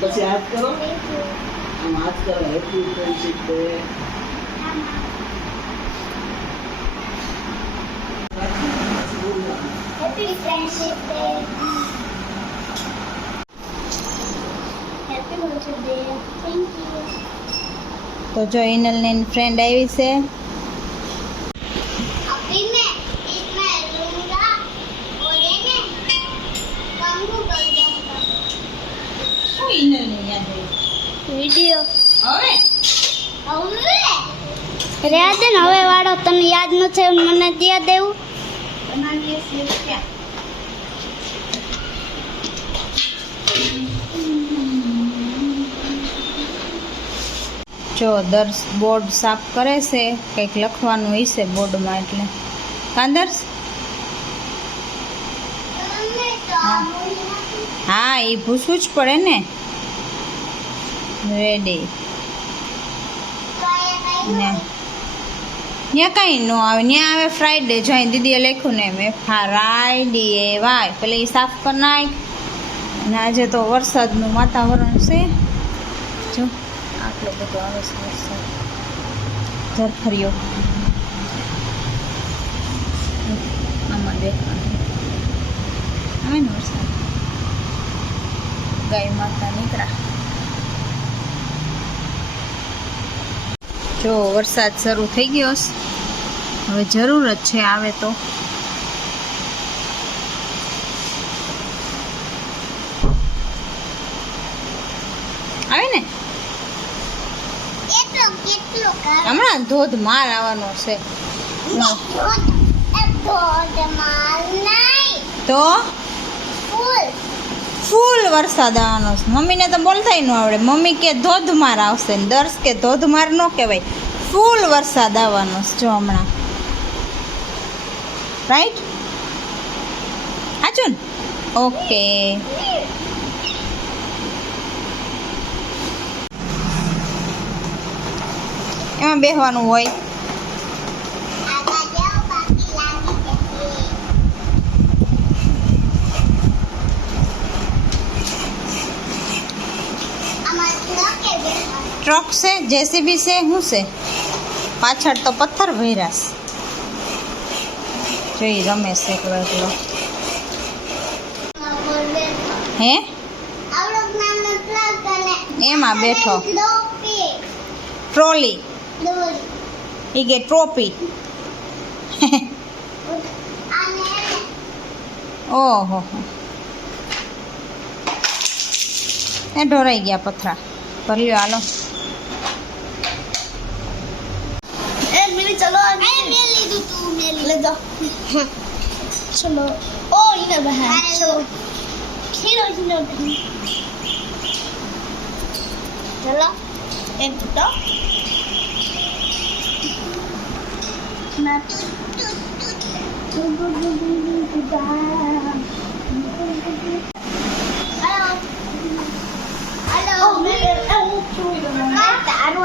પછી હાથ કરો, આમ હાથ કરો. Happy friendship day. Happy friendship day. Happy birthday. Thank you. તો જો ઇનલ ને ફ્રેન્ડ આવી છે. अभी मैं इसमें लूंगा और ये ने कंगू कर दूंगा. શું ઇનલ ને યાદ वीडियो હવે હવે યાદ ને હવે વાળો તને યાદ નથી મને યાદ દેવું. બનાવીએ છીએ ક્યાં? જો દર્શ બોર્ડ સાફ કરે છે, કંઈક લખવાનું હોય છે બોર્ડમાં, એટલે કાંદર્શ. હા, એ પૂછવું જ પડે ને. રેડી ને ત્યાં કાંઈ ન આવે, ત્યાં આવે ફ્રાઈડે. જો અહીં દીદીએ લખ્યું ને મેં ફ્રાઈડે વાય પેલે એ સાફ કરી નાખ. અને આજે તો વરસાદનું વાતાવરણ છે. જો આટલો બધો આવે છે વરસાદ, ઝરફર્યો. આમાં દેખાય આવે ને વરસાદ. ગાય માતા નીકળ્યા. જો વરસાદ શરૂ થઈ ગયો છે, હવે જરૂર જ છે આવે તો. આવે ને એટલો કેટલો કર હમણાં ધોધમાર આવવાનો છે. ધોધમાર નહીં તો ફૂલ ફૂલ વરસાદ આવવાનો છે. મમ્મીને તો બોલતાય ન આવડે. મમ્મી કે ધોધમાર આવશે ને દર્શ કે ધોધમાર ન કહેવાય, ફૂલ વરસાદ આવવાનો છે. જો હમણાં રાઈટ સાચું ને? ઓકે. એમાં બેસવાનું હોય. આગળ જાઓ બાકી લાગી જશે. આમાં ટ્રક કે બેઠા ટ્રક છે, જેસીબી છે, શું છે? પાછળ તો પથ્થર ભર્યા છે. જોઈ રમેશ એકલો એકલો. હે આવડો નાનો ટ્રક અને એમાં બેઠો. ટોપી ટ્રોલી દોરી એ કે ટ્રોપી. અને ઓહો એ ઢોરાઈ ગયા પથરા. ભર્યો હાલો. मिली चलो अरे मैं ले दूं तू मैं ले जाओ चलो ओ इधर बहन चलो खेलो इधर बहन चलो एक तो मैं हेलो हेलो मैं तारू